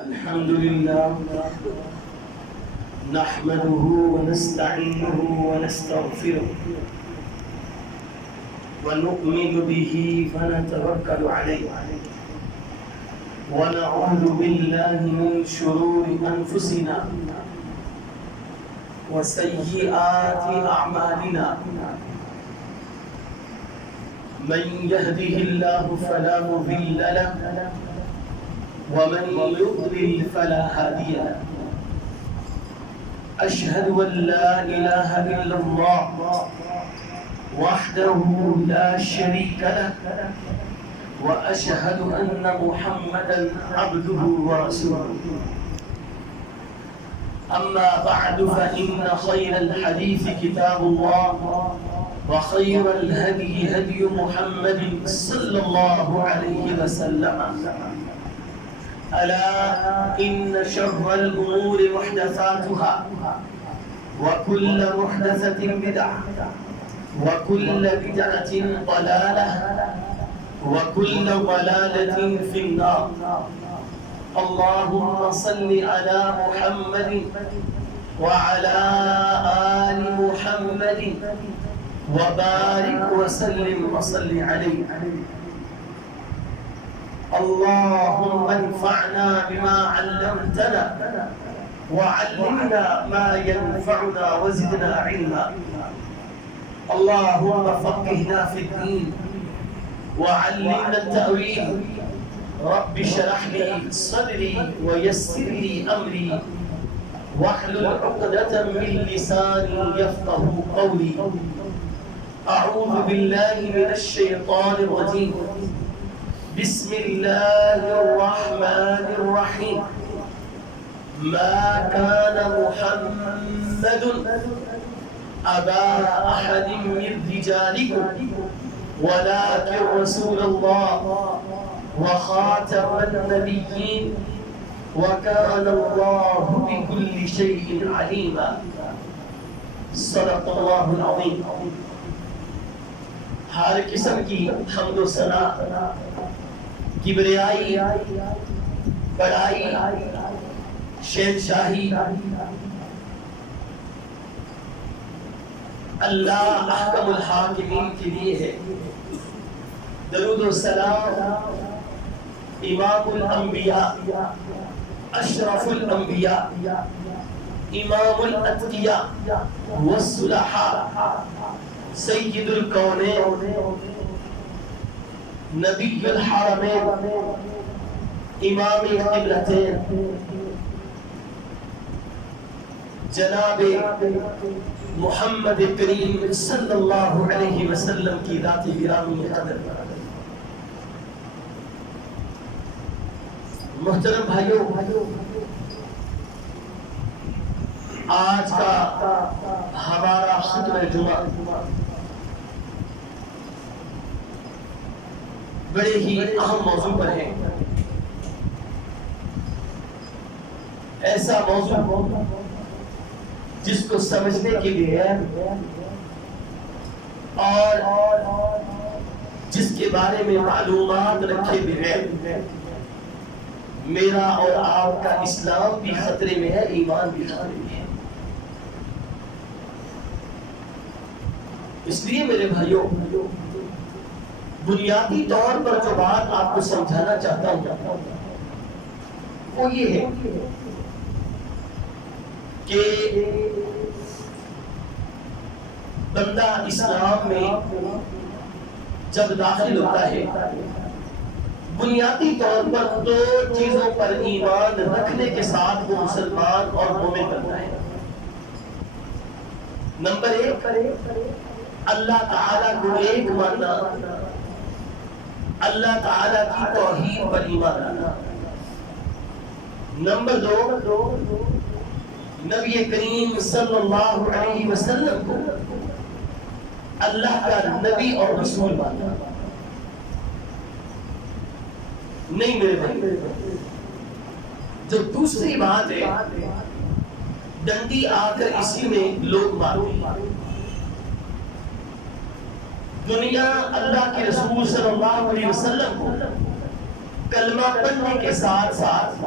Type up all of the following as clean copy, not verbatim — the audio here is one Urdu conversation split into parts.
الحمد لله نحمده ونستعينه ونستغفره ونؤمن به ونتوكل عليه ونعوذ بالله من شرور أنفسنا وسيئات أعمالنا من يهده الله فلا مضل له ومن يضلل فلا هادي له أشهد أن لا إله إلا الله وحده لا شريك له وأشهد أن محمدا عبده ورسوله أما بعد فإن خير الحديث كتاب الله وخير الهدي هدي محمد صلى الله عليه وسلم ألا إن شر الأمور محدثاتها وكل محدثة بدعة وكل بدعة ضلالة وكل ضلالة في النار اللهم صل على محمد وعلى آل محمد وبارك وسلم وصل عليه اللهم انفعنا بما علمتنا وعلمنا ما ينفعنا وزدنا علما اللهم فقهنا في الدين وعلمنا التأويل رب اشرح لي صدري ويسر لي أمري واحلل عقدة من لساني يفقه قولي أعوذ بالله من الشيطان الرجيم بسم الله الرحمن الرحيم ما كان محمد أبا أحد من رجالكم ولكن رسول الله وخاتم النبيين وكان الله بكل شيء عليما صدق الله العظيم ہر قسم کی حمد و ثنا کبریائی بڑائی شہنشاہی اللہ احکم الحاکمین کے لیے ہے درود و سلام امام الانبیاء اشرف الانبیاء امام الاتقیاء والصلحاء سید الکونین نبی الحرمین امام القبلتین جناب محمد کریم صلی اللہ علیہ وسلم کی ذات گرامی قدر محترم بھائیوں آج کا ہمارا خطبہ جمعہ بڑے ہی اہم موضوع پر ہے ایسا موضوع جس کو سمجھنے کے لیے اور جس کے بارے میں معلومات رکھے بغیر میرا اور آپ کا اسلام بھی خطرے میں ہے ایمان بھی خطرے میں ہے اس لیے میرے بھائیوں بنیادی طور پر جو بات آپ کو سمجھانا چاہتا ہوں وہ یہ ہے کہ بندہ اسلام میں جب داخل ہوتا ہے بنیادی طور پر دو چیزوں پر ایمان رکھنے کے ساتھ وہ مسلمان اور مومن بنتا ہے نمبر ایک اللہ تعالیٰ کو ایک ماننا اللہ تعالیٰ کی توحید پر ایمان لانا نمبر دو نبی کریم صلی اللہ علیہ وسلم کو اللہ کا نبی اور رسول ماننا نہیں میرے بھائی جو دوسری بات ہے ڈنڈی آ کر اسی میں لوگ مارتے دنیا اللہ کے رسول صلی اللہ علیہ وسلم کو کلمہ پڑھنے کے ساتھ ساتھ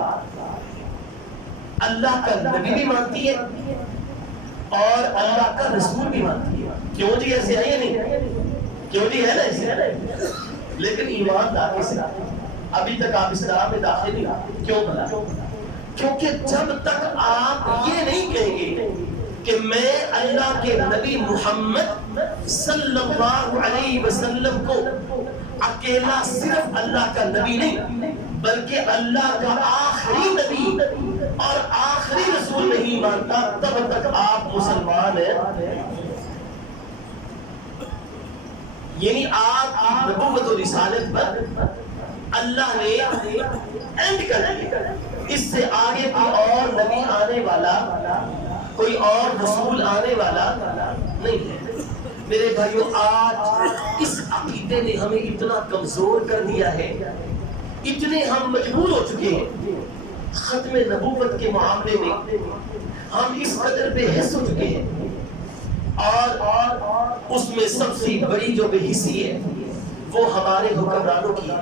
اللہ کا نبی بھی مانتی ہے اور اللہ کا رسول بھی مانتی ہے. کیوں جی ایسے ہے یا نہیں؟ کیوں جی ہے نا ایسے؟ لیکن ایماندار کس نے ابھی تک آپ اسلام میں داخل نہیں ہوئے. کیوں بھلا؟ کیونکہ جب تک آپ یہ نہیں کہیں گے کہ میں اللہ کے نبی محمد صلی اللہ علیہ وسلم کو اکیلا صرف اللہ کا نبی نہیں بلکہ اللہ کا آخری نبی اور آخری رسول نہیں مانتا, تب تک آپ مسلمان ہیں. یعنی آپ کی نبوت و رسالت پر اللہ نے اینڈ کر دیا. اس سے آگے کوئی اور نبی آنے والا, کوئی اور رسول آنے والا نہیں ہے. میرے بھائیو, آج اس عقیدے نے ہمیں اتنا کمزور کر دیا ہے, اتنے ہم مجبور ہو چکے ہیں ختم نبوت کے معاملے میں, ہم اس قدر بے حس ہو چکے ہیں. اور اس میں سب سے بڑی جو بے حسی ہے وہ ہمارے حکمرانوں کی ہے,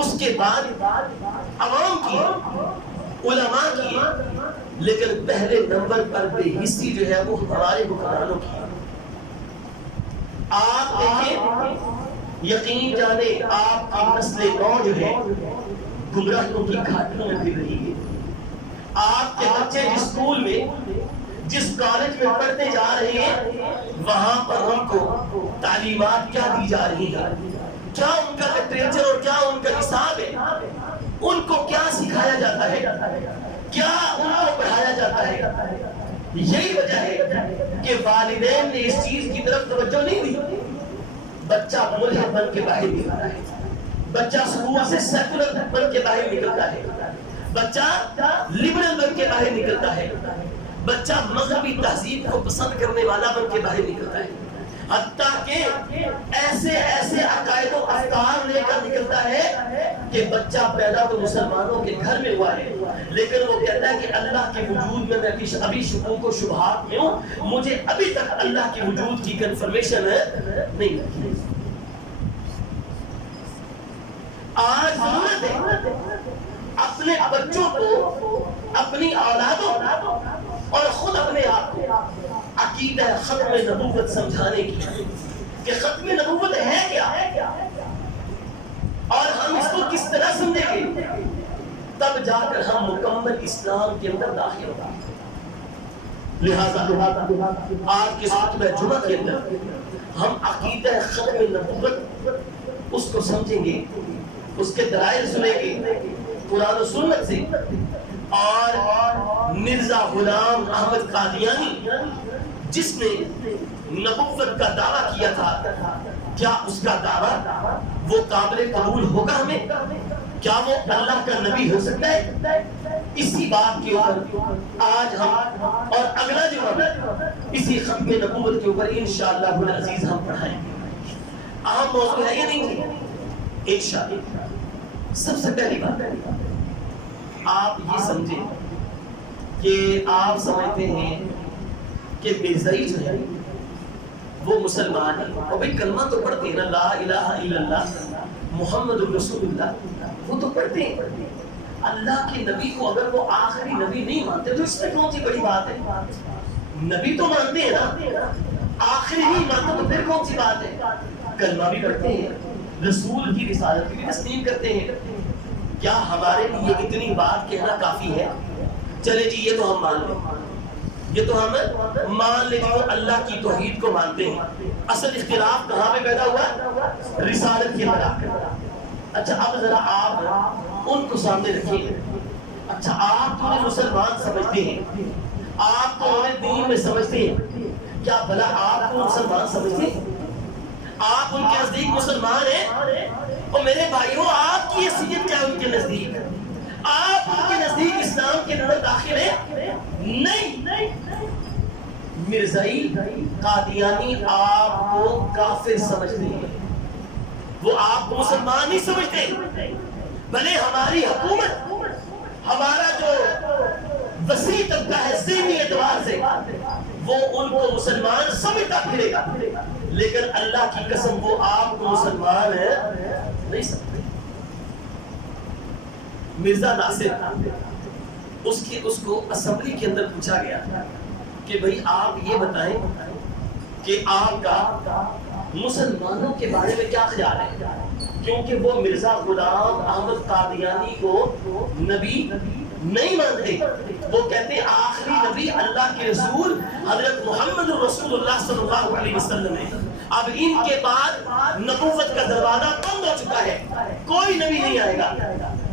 اس کے بعد عوام کی, علماء کی, لیکن پہلے نمبر پر بے حسی جو ہے وہ ہمارے حکمرانوں کی ہے. آپ دیکھیں, یقین جانے آپ کی نسل نو جو ہے گمراہیوں کی گھاٹیوں میں پھر رہی ہے. آپ کے بچے جس اسکول میں, جس کالج میں پڑھنے جا رہے ہیں, وہاں پر ان کو تعلیمات کیا دی جا رہی ہیں, کیا ان کا لٹریچر اور کیا ان کا حساب ہے, ان کو کیا سکھایا جاتا ہے, کیا ان کو پڑھایا جاتا ہے. یہی وجہ ہے کہ والدین نے اس چیز کی طرف توجہ نہیں دی. بچہ ملحد بن کے باہر نکلتا ہے, بچہ اسکول سے سیکولر بن کے باہر نکلتا ہے, بچہ لبرل بن کے باہر نکلتا ہے, بچہ مذہبی تہذیب کو پسند کرنے والا بن کے باہر نکلتا ہے. حتیٰ کہ ایسے ایسے عقائد و افکار لے کر نکلتا ہے کہ بچہ پیدا تو مسلمانوں کے گھر میں ہوا ہے, لیکن وہ کہتا ہے کہ اللہ کے وجود میں ابھی شکوک و شبہات میں ہوں, مجھے ابھی تک اللہ کے وجود کی کنفرمیشن نہیں ملی. آج ضرورت ہے اپنے بچوں کو, اپنی اولادوں اور خود اپنے آپ کو عقیدہ ختم نبوت سمجھانے کی کہ ختم نبوت ہے کیا, اور ہم اس کو کس طرح سمجھیں گے, تب جا کر ہم مکمل اسلام کے اندر داخل ہوگا. لہذا آج کے خطبہ جمعہ کے اندر ہم عقیدہ ختم نبوت اس کو سمجھیں گے, اس کے دلائل سنیں گے قرآن و سنت سے. اور مرزا غلام احمد قادیانی جس نے نبوت کا دعویٰ کیا تھا, کیا اس کا دعویٰ وہ قابل قبول ہوگا ہمیں, کیا وہ اللہ کا نبی ہو سکتا ہے؟ اسی بات کے اوپر آج ہم اور اگلا جو ہم اسی ختم نبوت کے اوپر انشاءاللہ العزیز ہم پڑھائیں گے. اہم موضوع ہے یہ نہیں انشاءاللہ. سب سے پہلی بات آپ یہ سمجھیں کہ آپ سمجھتے ہیں کہ مرزائی جو ہے وہ مسلمان ہے, اور بھئی کلمہ تو پڑھتے ہیں نا, لا الہ الا اللہ محمد رسول اللہ, وہ تو پڑھتے ہیں. اللہ کے نبی کو اگر وہ آخری نبی نہیں مانتے تو اس میں کون سی بڑی بات ہے؟ نبی تو مانتے ہیں نا, آخری نہیں مانتے تو پھر کون سی بات ہے؟ کلمہ بھی پڑھتے ہیں, رسول کی رسالت کی بھی تسلیم کرتے ہیں. کیا ہمارے لیے اتنی بات کہنا کافی ہے؟ چلے جی یہ تو ہم مان لیں, یہ تو ہم مان لیں جو اللہ کی توحید کو مانتے ہیں. اصل اختلاف کہاں پہ پیدا ہوا؟ رسالت کے اندر. اچھا اب ذرا آپ ان کو سامنے رکھیے. اچھا آپ تو انہیں مسلمان سمجھتے ہیں, آپ تو انہیں دین میں سمجھتے ہیں, کیا بھلا آپ کو مسلمان سمجھتے ہیں؟ آپ ان کے نزدیک مسلمان ہیں؟ اور میرے بھائیوں آپ کی حیثیت کیا ان کے نزدیک؟ آپ ان کے نزدیک اسلام کے اندر داخل ہیں؟ نہیں. مرزائی قادیانی آپ کو کافر سمجھتے ہیں, وہ آپ کو مسلمان نہیں سمجھتے. بھلے ہماری حکومت, ہمارا جو وسیع طبقہ ہے ذہنی اعتبار سے وہ ان کو مسلمان سمجھتا پھرے گا, لیکن اللہ کی قسم وہ آپ کو مسلمان نہیں سمجھتے. مرزا ناصر اس کو اسمبلی کے اندر پوچھا گیا کہ بھئی آپ یہ بتائیں کہ آپ کا مسلمانوں کے بارے میں کیا خیال ہے، کیونکہ وہ مرزا غلام احمد قادیانی کو نبی نہیں مانتے، وہ کہتے ہیں آخری نبی اللہ کے رسول حضرت محمد رسول اللہ صلی اللہ علیہ وسلم ہے، اب ان کے بعد نبوت کا دروازہ بند ہو چکا ہے، کوئی نبی نہیں آئے گا۔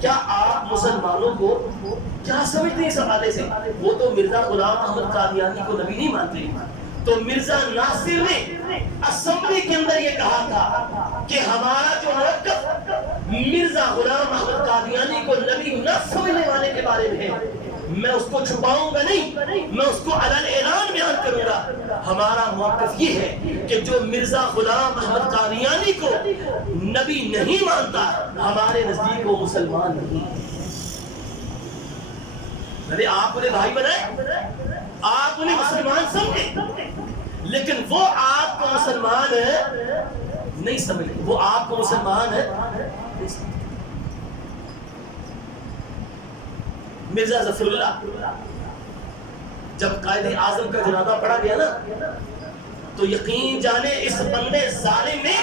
کیا آپ مسلمانوں کو کیا سمجھتے ہیں اس حوالے سے؟ وہ تو مرزا غلام احمد قادیانی کو نبی نہیں مانتے۔ تو مرزا ناصر نے اسمبلی کے اندر یہ کہا تھا کہ ہمارا جو موقف مرزا غلام احمد قادیانی کو نبی نہ سمجھنے والے کے بارے میں ہے، میں اس کو چھپاؤں گا نہیں، میں اس کو علن اعلان بیان کروں گا۔ ہمارا موقف یہ ہے کہ جو مرزا غلام احمد قادیانی کو نبی نہیں مانتا، ہمارے نزدیک وہ مسلمان نہیں۔ آپ انہیں بھائی بنائے، آپ انہیں مسلمان سمجھے، لیکن وہ آپ کو مسلمان نہیں سمجھے، وہ آپ کو مسلمان نہیں سمجھے۔ مرزا ظفر اللہ جب قائد اعظم کا جنازہ پڑھا گیا نا، تو یقین جانے اس بندے ظالم نے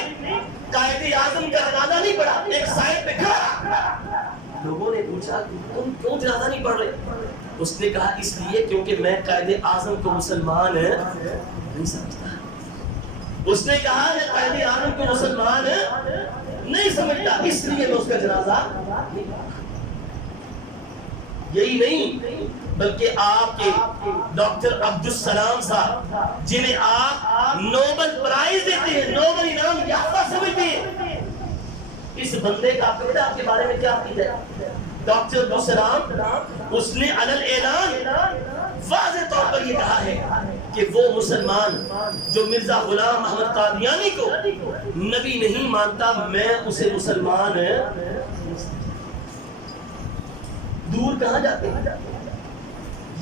قائد اعظم کا جنازہ نہیں پڑھا، ایک سائڈ پہ کھڑا۔ لوگوں نے پوچھا تم کیوں جنازہ نہیں پڑھ رہے؟ اس نے کہا اس لیے کیونکہ میں قائد اعظم کو مسلمان نہیں سمجھتا۔ اس نے کہا کہ قائد اعظم کو مسلمان نہیں سمجھتا، اس لیے میں اس کا جنازہ نہیں پڑھا۔ یہی نہیں بلکہ آپ کے ڈاکٹر عبدالسلام صاحب، جنہیں آپ نوبل پرائز دیتے ہیں، نوبل انعام یافتہ سمجھتے ہیں، اس بندے کا آپ کے بارے میں کیا عقیدہ ہے؟ ڈاکٹر عبدالسلام اس نے علن اعلان واضح طور پر یہ کہا ہے کہ وہ مسلمان جو مرزا غلام احمد قادیانی کو نبی نہیں مانتا، میں اسے مسلمان دور کہاں جاتے ہیں؟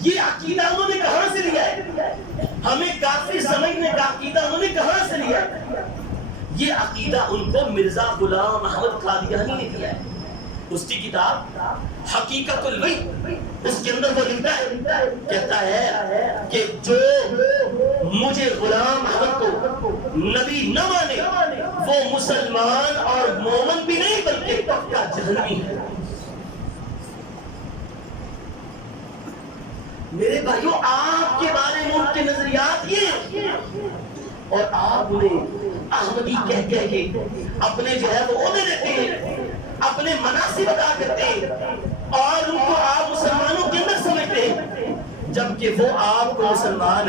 یہ عقیدہ انہوں نے کہاں سے لیا ہے؟ ہمیں کافی سمجھنے کا عقیدہ انہوں نے کہاں سے لیا ہے؟ یہ عقیدہ ان کو مرزا غلام احمد قادیانی نے دیا ہے۔ اس کی کتاب حقیقت الوحی، اس کے اندر وہ لکھتا ہے، کہتا ہے کہ جو مجھے غلام احمد کو نبی نہ مانے وہ مسلمان اور مومن بھی نہیں بلکہ پکا جہنمی ہے۔ میرے بھائیوں، آپ کے بارے میں ان کے نظریات یہ ہیں، اور آپ انہیں احمدی کہہ کے اپنے جو ہے وہ عہدے دیتے ہیں، اپنے مناصب ادا کرتے ہیں، اور ان کو آپ مسلمانوں کے اندر سمجھتے ہیں، جبکہ وہ آپ کو مسلمان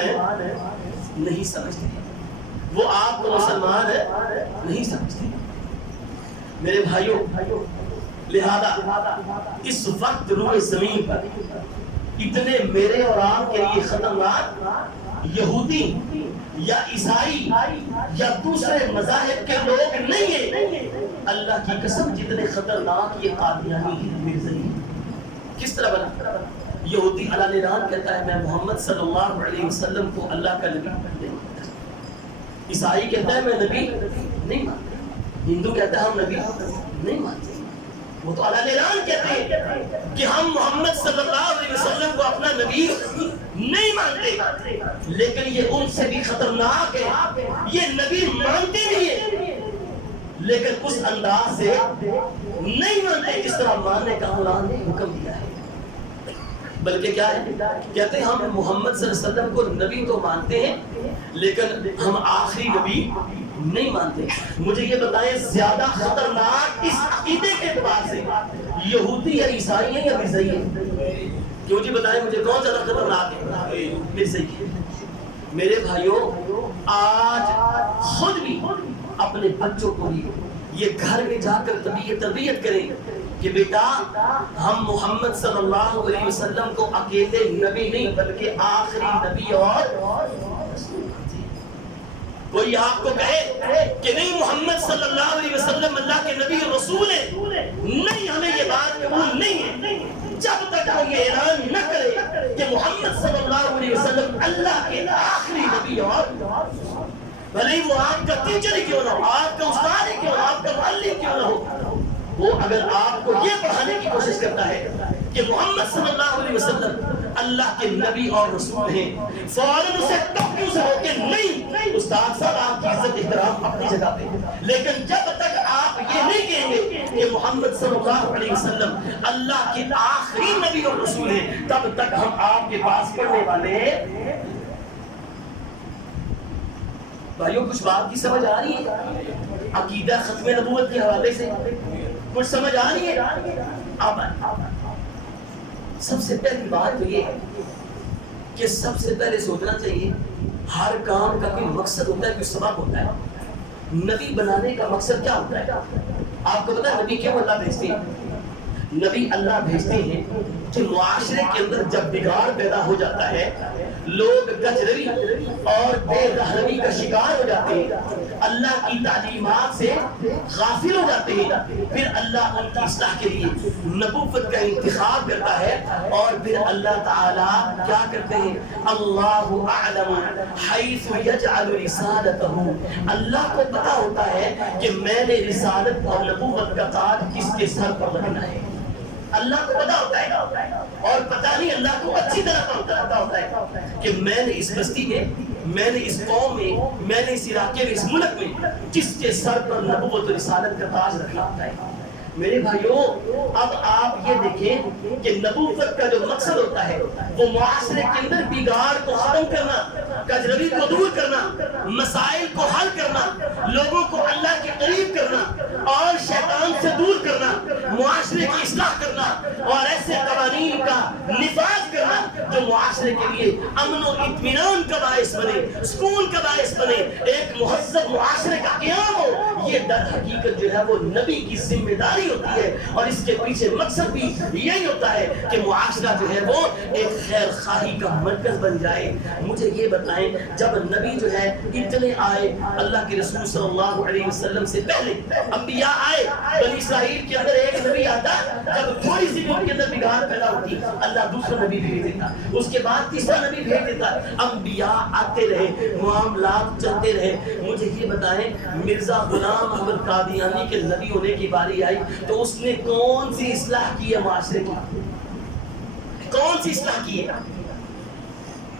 نہیں سمجھتے، وہ آپ کو مسلمان نہیں سمجھتے۔ میرے بھائیوں، لہذا اس وقت روح زمین پر اتنے میرے اور آپ کے لیے خطرناک یہودی یا عیسائی یا دوسرے مذاہب کے لوگ نہیں ہیں، اللہ کی قسم جتنے خطرناک یہ قادیانی ہیں، مرزائی۔ کس طرح بنا؟ یہودی علن اعلان کہتا ہے میں محمد صلی اللہ علیہ وسلم کو اللہ کا نبی نہیں مانتا، عیسائی کہتا ہے میں نبی نہیں مانتا، ہندو کہتا ہے ہم نبی نہیں مانتے، وہ تو علن اعلان کہتے ہیں کہ ہم محمد صلی اللہ علیہ وسلم کو اپنا نبی نہیں مانتے، لیکن یہ ان سے بھی خطرناک ہے، یہ نبی مانتے بھی ہیں لیکن اس انداز سے نہیں مانتے جس طرح ماننے کا اللہ نے حکم دیا ہے، بلکہ کیا ہے؟ کہتے ہیں ہم محمد صلی اللہ علیہ وسلم کو نبی تو مانتے ہیں لیکن ہم آخری نبی نہیں مانتے۔ مجھے یہ بتائیں زیادہ خطرناک اس عقیدے کے اعتبار سے یہودی یا عیسائی ہیں یا مرزائی ہیں؟ کہ مجھے بتائیں مجھے کون زیادہ خطرناک ہے؟ مرزائی ہے۔ میرے بھائیوں، آج خود بھی اپنے بچوں کو بھی یہ گھر میں جا کر تربیت کریں کہ بیٹا ہم محمد صلی اللہ علیہ وسلم کو اکیلے نبی نہیں بلکہ آخری نبی اور کوئی آپ کو کہے کہ نہیں محمد صلی اللہ علیہ وسلم اللہ کے نبی اور رسول ہیں، نہیں، ہمیں یہ بات قبول نہیں ہے جب تک وہ یہ اعلان نہ کرے کہ محمد صلی اللہ علیہ وسلم اللہ کے آخری نبی اور بھلے وہ آپ کا ٹیچر ہی کیوں نہ ہو، آپ کا استاد ہی کیوں نہ ہو، آپ کا معلم کیوں نہ ہو، وہ اگر آپ کو یہ پڑھانے کی کوشش کرتا ہے کہ محمد صلی اللہ علیہ وسلم اللہ کے نبی اور رسول ہیں، فوراً اسے ٹوکیوں سے ہو کے نہیں استاد صاحب آپ کی عزت احترام اپنی جگہ پہ، لیکن جب تک آپ یہ نہیں کہیں گے کہ محمد صلی اللہ علیہ وسلم اللہ کے آخری نبی اور رسول ہیں، تب تک ہم آپ کے پاس پڑھنے والے بھائیوں کچھ بات کی سمجھ آ رہی ہے؟ عقیدہ ختم نبوت کے حوالے سے کچھ سمجھ آ رہی ہے؟ اب سب سے پہلی بات تو یہ ہے کہ سب سے پہلے سوچنا چاہیے ہر کام کا کوئی مقصد ہوتا ہے، کوئی سبب ہوتا ہے۔ نبی بنانے کا مقصد کیا ہوتا ہے؟ آپ کو پتا ہے نبی کیوں اللہ بھیجتے ہیں؟ نبی اللہ بھیجتے ہیں کہ معاشرے کے اندر جب بگاڑ پیدا ہو جاتا ہے، لوگ کجروی اور بے رحمی کا شکار ہو جاتے ہیں، اللہ کی تعلیمات سے غافل ہو جاتے ہیں، پھر اللہ ان کی اصلاح کے لیے نبوت کا انتخاب کرتا ہے، اور پھر اللہ تعالیٰ کیا کرتے ہیں؟ اللہ اعلم حیث یجعل رسالتہ، اللہ کو پتا ہوتا ہے کہ میں نے رسالت اور نبوت کا تاج کس کے سر پر رکھنا ہے۔ اللہ کو پتا ہوتا ہے، اور پتا نہیں اللہ کو اچھی طرح پتا ہوتا ہے کہ میں نے اس بستی میں، میں نے اس قوم میں، میں نے اس علاقے میں، اس ملک میں کس کے سر پر نبوت و رسالت کا تاج رکھنا ہوتا ہے۔ میرے بھائیوں اب آپ یہ دیکھیں کہ نبوت کا جو مقصد ہوتا ہے وہ معاشرے کے اندر بگاڑ کو ختم کرنا، کجروی کو دور کرنا، مسائل کو حل کرنا، لوگوں کو اللہ کے قریب کرنا اور شیطان سے دور کرنا، معاشرے کی اصلاح کرنا اور ایسے قوانین کا نفاذ کرنا جو معاشرے کے لیے امن و اطمینان کا باعث بنے، سکون کا باعث بنے، ایک مہذب معاشرے کا قیام ہو۔ یہ در حقیقت جو ہے وہ نبی کی ذمہ داری ہوتی ہے، اور اس کے پیچھے مقصد بھی یہی ہوتا ہے کہ معاشرہ جو ہے وہ ایک خیر خواہی کا مرکز بن جائے۔ مجھے یہ بتائیں جب نبی جو ہے اتنے آئے، اللہ کے رسول صلی اللہ علیہ وسلم سے پہلے انبیاء آئے، بنی اسرائیل کے اندر ایک نبی آتا، جب تھوڑی سی ان کے اندر بگاڑ پیدا ہوتی اللہ دوسرا نبی بھیج دیتا، اس کے بعد تیسرا نبی بھیج دیتا، انبیاء آتے رہے، معاملات چلتے رہے۔ مجھے یہ بتائیں مرزا غلام احمد قادیانی کے نبی ہونے کی باری آئی تو اس نے کون سی اصلاح کی ہے معاشرے کی؟ کون سی اصلاح کی ہے؟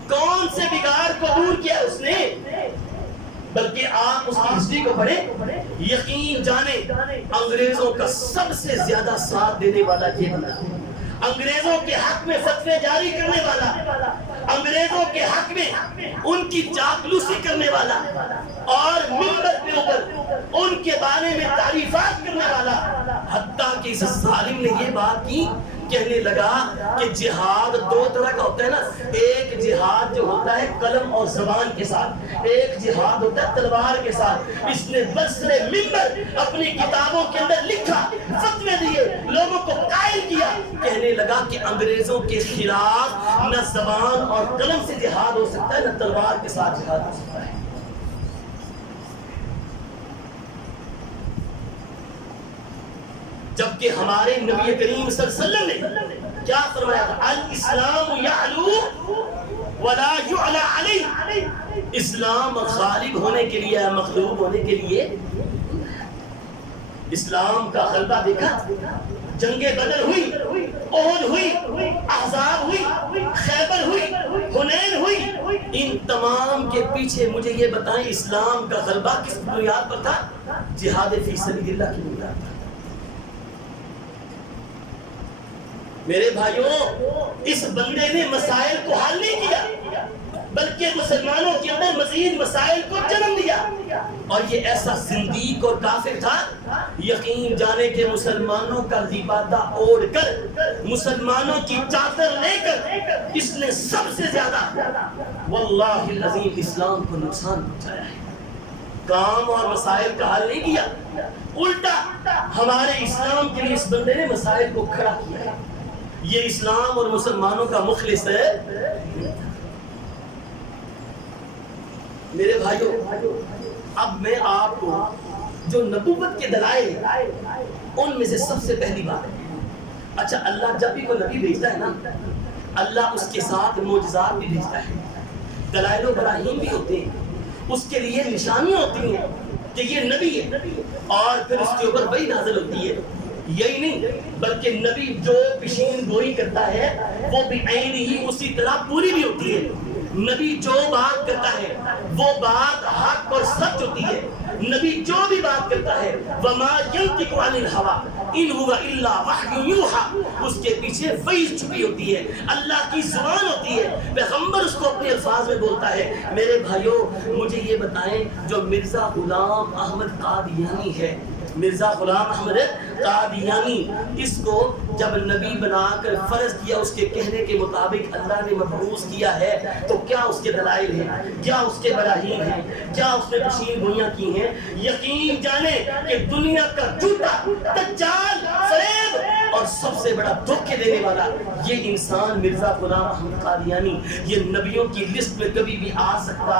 کون سے بگاڑ کو دور کیا اس نے؟ بلکہ آپ اس کی ہسٹری کو پڑھیں، یقین جانیں انگریزوں کا سب سے زیادہ ساتھ دینے والا یہ بندہ، انگریزوں کے حق میں فتوے جاری کرنے والا، انگریزوں کے حق میں ان کی چاپلوسی کرنے والا، اور منبر کے اوپر ان کے بارے میں تعریفات کرنے والا، حتیٰ کہ اس ظالم نے یہ بات کی، کہنے لگا کہ جہاد دو طرح کا ہوتا ہے نا، ایک جہاد جو ہوتا ہے قلم اور زبان کے ساتھ، ایک جہاد ہوتا ہے تلوار کے ساتھ۔ اس نے برسر منبر اپنی کتابوں کے اندر لکھا، فتوے دیے، لوگوں کو قائل کیا، کہنے لگا کہ انگریزوں کے خلاف نہ زبان اور قلم سے جہاد ہو سکتا ہے، نہ تلوار کے ساتھ جہاد ہو سکتا ہے۔ جبکہ ہمارے نبی کریم صلی اللہ علیہ وسلم نے کیا فرمایا تھا؟ الاسلام یعلو ولا یعلی علیہ، اسلام غالب ہونے کے لیے، مغلوب ہونے کے لیے۔ اسلام کا غلبہ دیکھا، جنگ بدر ہوئی، احد ہوئی، احزاب ہوئی، خیبر ہوئی، حنین ہوئی، ان تمام کے پیچھے مجھے یہ بتائیں اسلام کا غلبہ کس بنیاد پر تھا؟ جہاد فی سبیل اللہ کی بنیاد پر۔ میرے بھائیوں اس بندے نے مسائل کو حل نہیں کیا، بلکہ مسلمانوں کے اندر مزید مسائل کو جنم دیا، اور یہ ایسا زندیق اور کافر تھا، یقین جانے کہ مسلمانوں کا لبادہ اوڑھ کر، مسلمانوں کی چادر لے کر اس نے سب سے زیادہ واللہ العظیم اسلام کو نقصان پہنچایا ہے۔ کام اور مسائل کا حل نہیں کیا، الٹا ہمارے اسلام کے لیے اس بندے نے مسائل کو کھڑا کیا ہے۔ یہ اسلام اور مسلمانوں کا مخلص ہے۔ میرے بھائیوں اب میں آپ کو جو نبوت کے دلائل ہیں ان میں سے سب سے پہلی بات ہے، اچھا اللہ جب بھی کوئی نبی بھیجتا ہے نا، اللہ اس کے ساتھ معجزات بھی بھیجتا ہے، دلائل و براہین بھی ہوتے ہیں، اس کے لیے نشانیاں ہوتی ہیں کہ یہ نبی ہے، اور پھر اس کے اوپر وحی نازل ہوتی ہے۔ یہی نہیں بلکہ نبی جو پیشین گوئی کرتا ہے وہ بھی عین ہی اسی طرح پوری بھی ہوتی ہے. نبی جو بات کرتا ہے وہ بات حق اور سچ ہوتی ہے. نبی جو بھی بات کرتا ہے وما ينطق عن الهوى ان هو الا وحی یوحى, اس کے پیچھے وحی چھپی ہوتی ہے, اللہ کی زبان ہوتی ہے, پیغمبر اس کو اپنے الفاظ میں بولتا ہے. میرے بھائیوں مجھے یہ بتائیں جو مرزا غلام احمد قادیانی ہے, مرزا غلام احمد قادیانی, اس کو جب نبی بنا کر فرض کیا اس کے کہنے کے مطابق اللہ نے مبعوث کیا ہے تو کیا اس کے دلائل ہیں, کیا اس کے براہین ہیں, کیا اس نے پیشین گوئیاں کی ہیں؟ یقین جانے کہ دنیا کا جھوٹا دجال فریب اور سب سے بڑا دھوکے دینے والا یہ انسان مرزا غلام احمد قادیانی یہ نبیوں کی لسٹ میں کبھی بھی آ سکتا.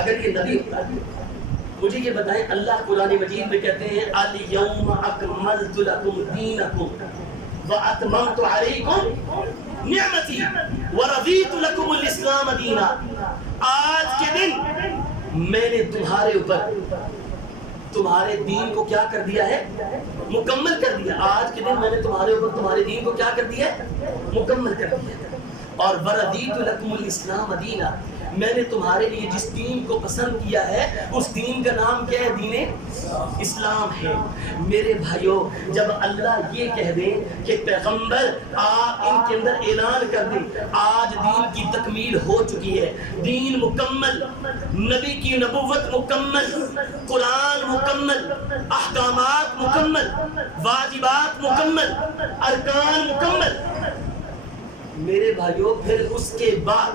اگر یہ نبی ہوتا مجھے یہ بتائیں, اللہ قرآن مجید میں کہتے ہیں الیوم اکملت لکم دینکم واتممت علیکم نعمتی ورضیت لکم الاسلام دینا. آج کے دن میں نے تمہارے اوپر تمہارے دین کو کیا کر دیا ہے, مکمل کر دیا. آج کے دن میں نے تمہارے اوپر تمہارے دین کو کیا کر دیا ہے, مکمل کر دیا. اور ورضیت لکم الاسلام دینا, میں نے تمہارے لیے جس دین کو پسند کیا ہے اس دین کا نام کیا ہے, دین اسلام ہے. میرے بھائیوں جب اللہ یہ کہہ دیں کہ پیغمبر آپ ان کے اندر اعلان کر دیں آج دین کی تکمیل ہو چکی ہے, دین مکمل, نبی کی نبوت مکمل, قرآن مکمل, احکامات مکمل, واجبات مکمل, ارکان مکمل. میرے بھائیوں پھر اس کے بعد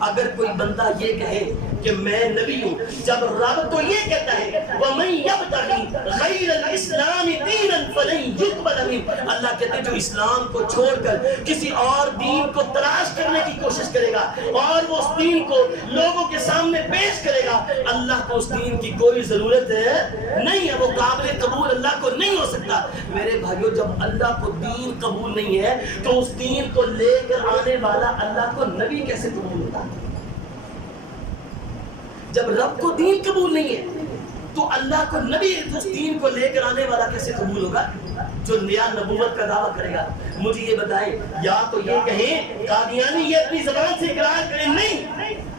اگر کوئی بندہ یہ کہے کہ میں نبی ہوں, جب رب تو یہ کہتا ہے وَمَن يَبْتَغِ غَيْرَ الْإِسْلَامِ دِينًا فَلَن يُقْبَلَ مِنْهُ, اللہ کہتے ہیں جو اسلام کو چھوڑ کر کسی اور دین کو تلاش کرنے کی کوشش کرے گا اور وہ اس دین کو لوگوں کے سامنے پیش کرے گا, اللہ کو اس دین کی کوئی ضرورت نہیں ہے, وہ قابل قبول اللہ کو نہیں ہو سکتا. میرے بھائیوں جب اللہ کو دین قبول نہیں ہے تو اس دین کو لے کر آنے والا اللہ کو نبی کیسے قبول ہوتا؟ جب رب کو دین قبول نہیں ہے تو اللہ کو نبی اس دین کو لے کر آنے والا کیسے قبول ہوگا جو نیا نبوت کا دعویٰ کرے گا؟ مجھے یہ بتائیں, یا تو یہ کہیں قادیانی یہ اپنی زبان سے اقرار کریں نہیں,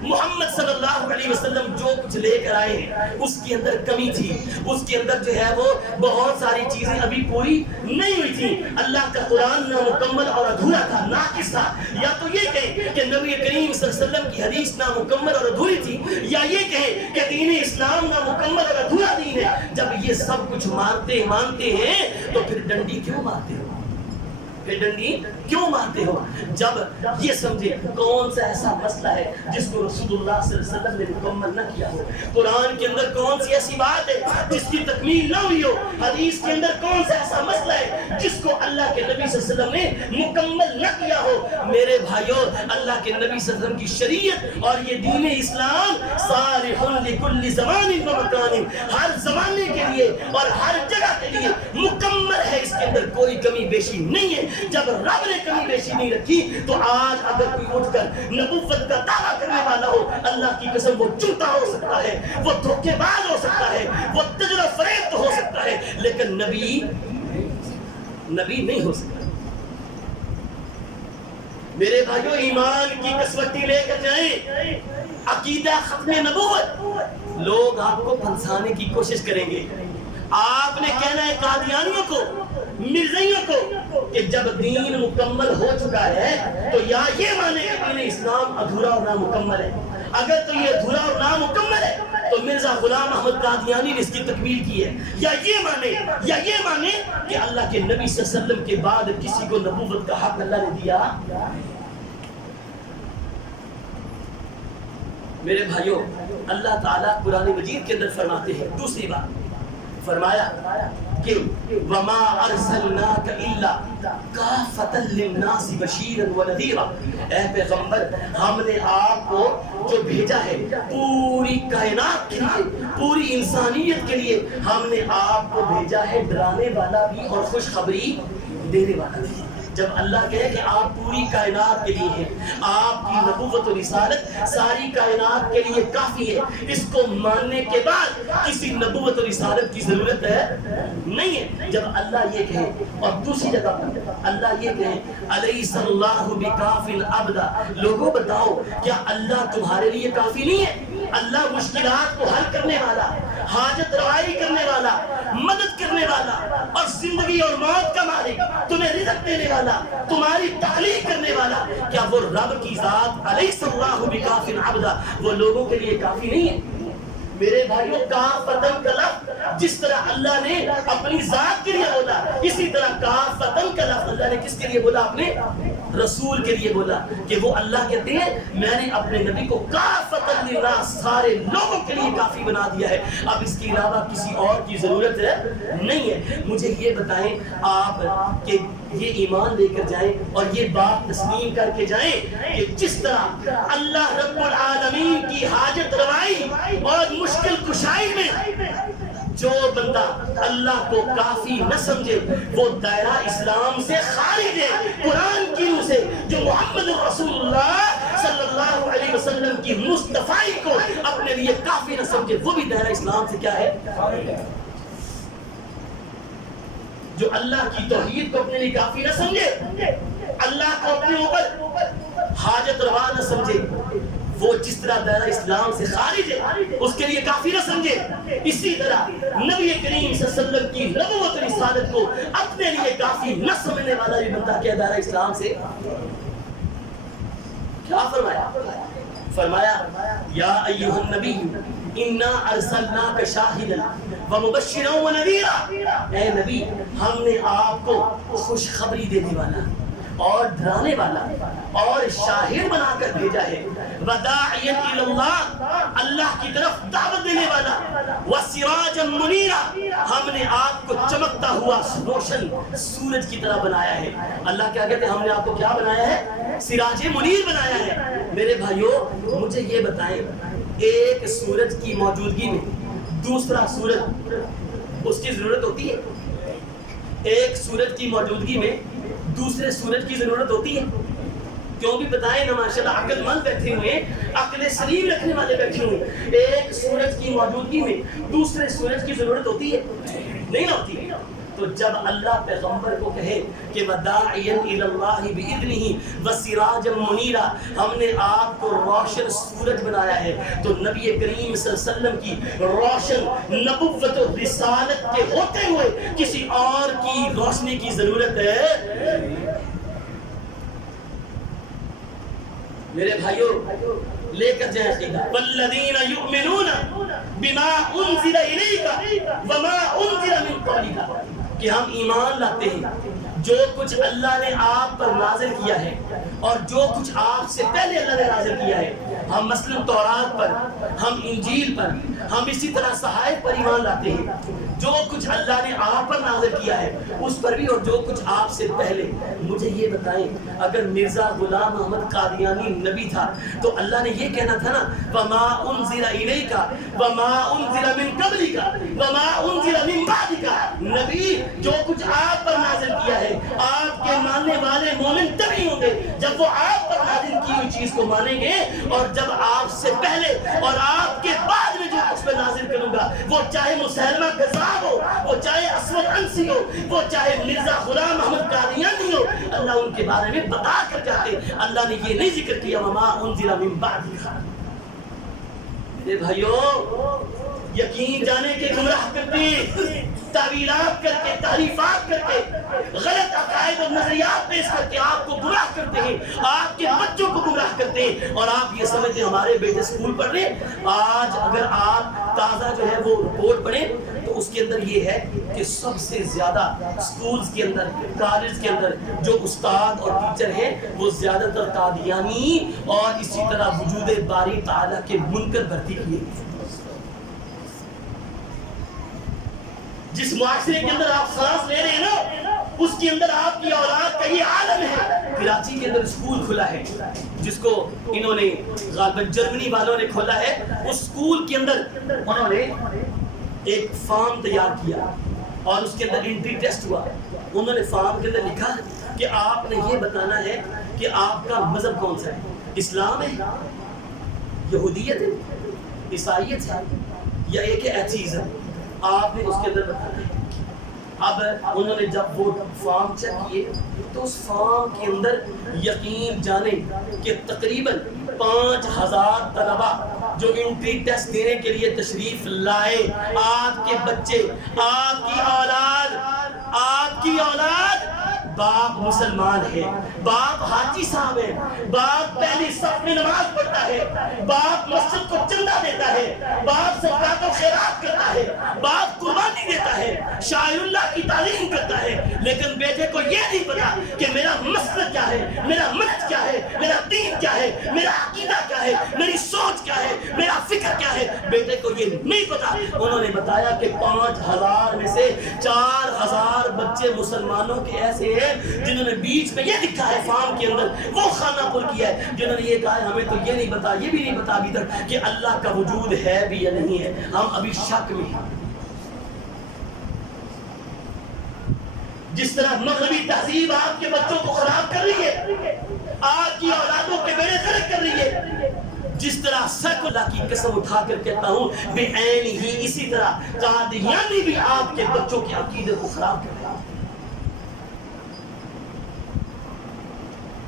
محمد صلی اللہ علیہ وسلم جو کچھ لے کر آئے ہیں اس کے اندر کمی تھی, اس کے اندر جو ہے وہ بہت ساری چیزیں ابھی پوری نہیں ہوئی تھی, اللہ کا قرآن نامکمل اور ادھورا تھا, ناقص تھا. یا تو یہ کہیں کہ نبی کریم صلی اللہ علیہ وسلم کی حدیث نامکمل اور ادھوری تھی, یا یہ کہیں کہ دین اسلام نامکمل اور ادھورا دین ہے. جب یہ سب کچھ مانتے ہیں تو پھر ڈنڈی کیوں مارتے ہو, ڈنڈی کیوں مانتے ہو؟ جب یہ سمجھے کون سا ایسا مسئلہ ہے جس کو رسول اللہ صلی اللہ علیہ وسلم نے مکمل نہ کیا ہو, قرآن کے اندر کون سی ایسی بات ہے جس کی تکمیل نہ ہوئی ہو, حدیث کے اندر کون سا ایسا مسئلہ ہے جس کو اللہ کے نبی صلی اللہ علیہ وسلم نے مکمل نہ کیا ہو. میرے بھائیوں اللہ کے نبی صلی اللہ علیہ وسلم کی شریعت اور یہ دین اسلام صالح لکل زمان و مکان, ہر زمانے کے لیے اور ہر جگہ کے لیے مکمل ہے, اس کے اندر کوئی کمی بیشی نہیں ہے. جب رب نے کمی بیشی نہیں رکھی تو آج اگر کوئی اٹھ کر نبوت کا دعویٰ کرنے والا ہو, اللہ کی قسم وہ جھوٹا ہو سکتا ہے, وہ دھوکے باز ہو سکتا ہے, وہ تجربہ فریب تو ہو سکتا ہے, لیکن نبی نہیں ہو سکتا. میرے بھائیوں ایمان کی کسوٹی لے کر جائیں, عقیدہ ختم نبوت, لوگ آپ کو پھنسانے کی کوشش کریں گے. آپ نے کہنا ہے قادیانیوں کو, مرزائیوں کو کہ جب دین مکمل ہو چکا ہے تو یا یہ مانے کہ دین اسلام ادھورا اور نامکمل ہے. اگر تو یہ ادھورا اور نامکمل ہے تو مرزا غلام احمد قادیانی نے اس کی تکمیل کی ہے, یا یہ مانے کہ اللہ کے نبی صلی اللہ علیہ وسلم کے بعد کسی کو نبوت کا حق اللہ نے دیا. میرے بھائیوں اللہ تعالیٰ قرآن مجید کے اندر فرماتے ہیں, دوسری بات فرمایا کہ وما ارسلناک الا کافۃ للناس بشیرا ونذیرا, اے پیغمبر ہم نے آپ کو جو بھیجا ہے پوری کائنات کے لیے, پوری انسانیت کے لیے ہم نے آپ کو بھیجا ہے ڈرانے والا بھی اور خوشخبری دینے والا بھی. جب اللہ کہے کہ آپ پوری کائنات کے لیے ہیں، آپ کی نبوت و رسالت ساری کائنات کے لیے کافی ہے، اس کو ماننے کے بعد کسی نبوت و رسالت کی ضرورت ہے نہیں ہے۔ جب اللہ یہ کہے، اور دوسری جگہ پر اللہ یہ کہے الیس اللہ بکاف عبدا، لوگوں بتاؤ کیا اللہ تمہارے لیے کافی نہیں ہے؟ اللہ مشکلات کو حل کرنے والا، حاجت روائی کرنے والا، مدد کرنے والا، اور زندگی اور موت کا مالک، تمہیں رزق دینے والا، تمہاری تخلیق کرنے والا، کیا وہ رب کی ذات الیس اللہ بکاف عبدا وہ لوگوں کے لیے کافی نہیں ہے؟ میرے بھائیوں، کافتن کا لفظ جس طرح اللہ نے اپنی ذات کے لیے بولا، اسی طرح کافتن کا لفظ اللہ نے کس کے لیے بولا؟ اپنے رسول کے لیے بولا، کہ وہ اللہ کہتے ہیں میں نے اپنے نبی کو کافتن للناس سارے لوگوں کے لیے کافی بنا دیا ہے، اب اس کے علاوہ کسی اور کی ضرورت نہیں ہے۔ مجھے یہ بتائیں آپ کہ یہ ایمان لے کر جائیں اور یہ بات تسلیم کر کے جائیں کہ جس طرح اللہ رب العالمین کی حاجت روائی اور مشکل کشائی میں جو بندہ اللہ کو کافی نہ سمجھے وہ دائرہ اسلام سے خارج ہے، قرآن کی روح سے جو محمد رسول اللہ صلی اللہ علیہ وسلم کی مصطفی کو اپنے لیے کافی نہ سمجھے وہ بھی دائرہ اسلام سے کیا ہے؟ جو اللہ کی توحید کو اپنے لیے کافی نہ سمجھے، اللہ کو اپنے اوپر حاجت روا نہ سمجھے، وہ جس طرح دائرہ اسلام سے خارج ہے اس کے لیے کافی نہ سمجھے، اسی طرح نبی کریم صلی اللہ علیہ وسلم کی نبوت و رسالت کو اپنے لیے کافی نہ سمجھنے والا بھی بندہ کیا دائرہ اسلام سے کیا فرمایا؟ فرمایا یا ایھا النبی انا ارسلناک شاہدا ومبشرا ونذیرا، اے نبی ہم نے آپ کو خوشخبری دینے والا اور ڈرانے والا اور شاہد بنا کر بھیجا ہے، وداعیا الی اللہ، اللہ کی طرف دعوت دینے والا، وسراجا منیرا، ہم نے آپ کو چمکتا ہوا روشن سورج کی طرح بنایا ہے۔ اللہ کیا کہتے ہیں؟ ہم نے آپ کو کیا بنایا ہے؟ سراج منیر بنایا ہے۔ میرے بھائیوں مجھے یہ بتائیں، ایک سورج کی موجودگی میں دوسرا سورج اس کی ضرورت ہوتی ہے؟ ایک سورج کی موجودگی میں دوسرے سورج کی ضرورت ہوتی ہے؟ کیوں بھی بتائیں نا، ماشاءاللہ عقل مند بیٹھے ہوئے، عقل سلیم رکھنے والے بیٹھے ہوئے، ایک سورج کی موجودگی میں دوسرے سورج کی ضرورت ہوتی ہے؟ نہیں نہ ہوتی۔ تو جب اللہ پیغمبر کو کہے کہ وداعیا الی اللہ باذنہ وسراجا منیرا، ہم نے آپ کو روشن سورج بنایا ہے، تو نبی کریم صلی اللہ علیہ وسلم کی روشن نبوت و رسالت کے ہوتے ہوئے کسی اور کی روشنی کی ضرورت ہے؟ میرے بھائیوں لے کر جائیں عقیدہ، والذین یؤمنون بما انزل الیک وما انزل من قبلک، کہ ہم ایمان لاتے ہیں جو کچھ اللہ نے آپ پر نازل کیا ہے اور جو کچھ آپ سے پہلے اللہ نے نازل کیا ہے، ہم مثلا تورات پر، ہم انجیل پر، ہم اسی طرح صحائف پر ایمان لاتے ہیں، جو کچھ اللہ نے آپ پر نازل کیا ہے اس پر بھی، اور جو کچھ آپ سے پہلے۔ مجھے یہ بتائیں اگر مرزا غلام احمد قادیانی نبی تھا تو اللہ نے یہ کہنا تھا نا وما انزل الیک وما انزل من قبلک وما انزل من بعدک، نبی جو کچھ آپ پر نازل کیا ہے آپ کے ماننے والے مومن تبھی ہوں گے جب وہ آپ پر نازل کی ہوئی چیز کو مانیں گے، اور جب آپ سے پہلے اور آپ کے بعد میں جو کچھ میں نازل کروں گا، وہ چاہے مسلمہ کذاب ہو، وہ چاہے اسود عنسی ہو، وہ چاہے مرزا غلام احمد قادیانی ہو، اللہ ان کے بارے میں بتا کر جاتے۔ اللہ نے یہ نہیں ذکر کیا وما انزل من بعدک۔ میرے بھائیوں یقین جانے کے گمراہ کرتے، تعویلات کر کے، تعریفات کر کے، غلط عقائد اور نظریات پیش کر کے آپ کو گمراہ کرتے ہیں، آپ کے بچوں کو گمراہ کرتے ہیں، اور آپ یہ سمجھتے ہیں ہمارے بیٹے اسکول پڑھ رہے ہیں۔ آج اگر آپ تازہ جو ہے وہ رپورٹ پڑھیں تو اس کے اندر یہ ہے کہ سب سے زیادہ اسکولز کے اندر، کالج کے اندر جو استاد اور ٹیچر ہیں وہ زیادہ تر قادیانی اور اسی طرح وجود باری تعالیٰ کے منکر بھرتی کیے۔ جس معاشرے کے اندر آپ سانس لے رہے ہیں نا اس کے اندر آپ کی اولاد کا یہ عالم ہے۔ کراچی کے اندر اسکول کھلا ہے جس کو انہوں نے غالباً جرمنی والوں نے کھولا ہے، اس اسکول کے اندر انہوں نے ایک فارم تیار کیا اور اس کے اندر انٹری ٹیسٹ ہوا۔ انہوں نے فارم کے اندر لکھا کہ آپ نے یہ بتانا ہے کہ آپ کا مذہب کون سا ہے، اسلام ہے، یہودیت ہے، عیسائیت ہے، یا ایک ایتھیزم، آپ نے اس کے اندر بتانا ہے۔ اب انہوں نے جب وہ فارم چیک کیے تو اس فارم کے اندر یقین جانیں کہ تقریباً 5000 طلبہ جو انٹری ٹیسٹ دینے کے لیے تشریف لائے، آپ کے بچے، آپ کی اولاد باپ مسلمان ہے، باپ حاجی صاحب ہے، باپ پہلی صف میں نماز پڑھتا ہے، باپ مسجد کو چندہ دیتا ہے، باپ صدقات و خیرات کرتا ہے، باپ قربانی دیتا ہے، شاعر اللہ کی تعلیم کرتا ہے، لیکن بیٹے کو یہ نہیں پتا کہ میرا مسلک کیا ہے، میرا منہج کیا ہے، میرا دین کیا ہے، میرا عقیدہ کیا ہے، میری سوچ کیا ہے، میرا فکر کیا ہے، بیٹے کو یہ نہیں پتا۔ انہوں نے بتایا کہ 5000 میں سے 4000 بچے مسلمانوں کے ایسے ہیں جنہوں نے بیچ میں یہ لکھا ہے فارم کے اندر، وہ خانہ پر کیا ہے، جنہوں نے یہ کہا ہے ہمیں تو یہ نہیں پتا، یہ بھی نہیں پتا ابھی تک کہ اللہ کا وجود ہے بھی یا نہیں ہے، ہم ابھی شک میں ہیں۔ جس طرح مغربی تہذیب آپ کے بچوں کو خراب کر رہی ہے، آپ کی اولادوں کے بیڑے غرق کر رہی ہے، جس طرح سچ اللہ کی قسم اٹھا کر کہتا ہوں بے عین ہی اسی طرح قادیانی بھی آپ کے بچوں کے عقیدے کو خراب کر رہا ہے۔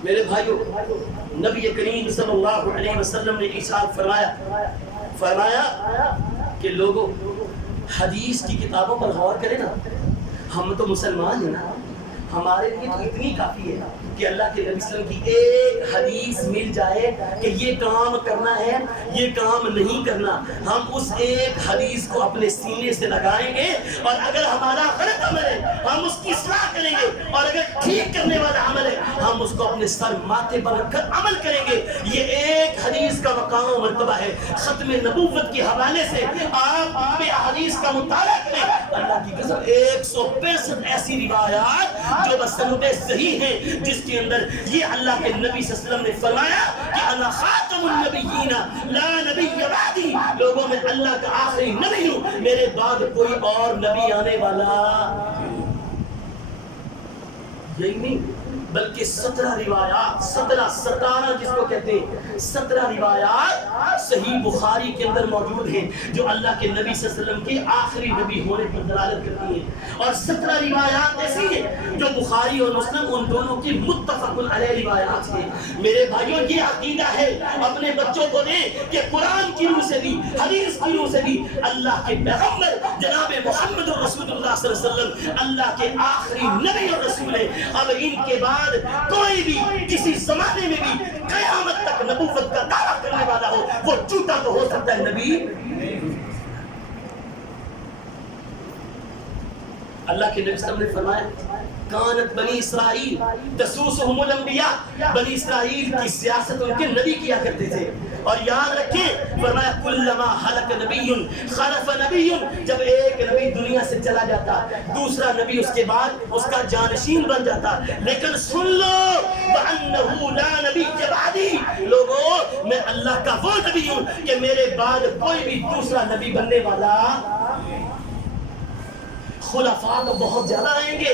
میرے بھائیو، نبی کریم صلی اللہ علیہ وسلم نے ارشاد فرمایا کہ لوگوں حدیث کی کتابوں پر غور کریں نا، ہم تو مسلمان ہیں نا، ہمارے لیے تو اتنی کافی ہے کہ اللہ کے نبی صلی اللہ علیہ وسلم کی ایک حدیث مل جائے کہ یہ کام کرنا ہے، یہ کام نہیں کرنا، ہم اس ایک حدیث کو اپنے سینے سے لگائیں گے، اور اگر ہمارا غلط عمل ہے ہم اس کی اصلاح کریں گے، اور اگر ٹھیک کرنے والا عمل ہے ہم اس کو اپنے سر ماتھے پر رکھ کر عمل کریں گے۔ یہ ایک حدیث کا مقام و مرتبہ ہے۔ ختم نبوت کے حوالے سے آپ اپنے احادیث کا مطالعہ کریں، اللہ کی قسم 165 ایسی روایات جو بسند صحیح ہیں جس کے اندر یہ اللہ کے نبی صلی اللہ علیہ وسلم نے فرمایا کہ انا خاتم النبیین لا نبی بعدی، لوگوں میں اللہ کا آخری نبی ہوں، میرے بعد کوئی اور نبی آنے والا یہی نہیں بلکہ 17 روایات، 17 جس کو کہتے ہیں 17 روایات صحیح بخاری کے اندر موجود ہیں جو اللہ کے نبی صلی اللہ علیہ وسلم کے آخری نبی ہونے پر دلالت کرتی ہیں، اور 17 روایات ایسی ہیں جو بخاری اور مسلم ان دونوں کی متفق علیہ روایات ہیں۔ میرے بھائیوں، یہ عقیدہ ہے اپنے بچوں کو دیں کہ قرآن کی روح سے بھی، حدیث کی روح سے بھی اللہ کے پیغمبر جناب محمد رسول اللہ صلی اللہ علیہ وسلم اللہ کے آخری نبی اور رسول ہیں۔ اب ان کے بعد کوئی بھی کسی زمانے میں بھی قیامت تک نبوت کا دعویٰ کرنے والا ہو، وہ جھوٹا تو ہو سکتا ہے، نبی۔ اللہ کے نبی صلی اللہ علیہ وسلم نے فرمایا کانت بنی اسرائیل تسوسہم الانبیاء، بنی اسرائیل کی سیاست ان کے نبی کیا کرتے تھے، اور یاد رکھیں فرمایا کلما ہلک نبی خلف نبی، جب ایک نبی دنیا سے چلا جاتا دوسرا نبی اس کے بعد اس کا جانشین بن جاتا، لیکن سن لو وَأَنَّهُ لَا نَبِيَّ بَعْدِي، لوگوں میں اللہ کا وہ نبی ہوں کہ میرے بعد کوئی بھی دوسرا نبی بننے والا، خلفاء تو بہت زیادہ آئیں گے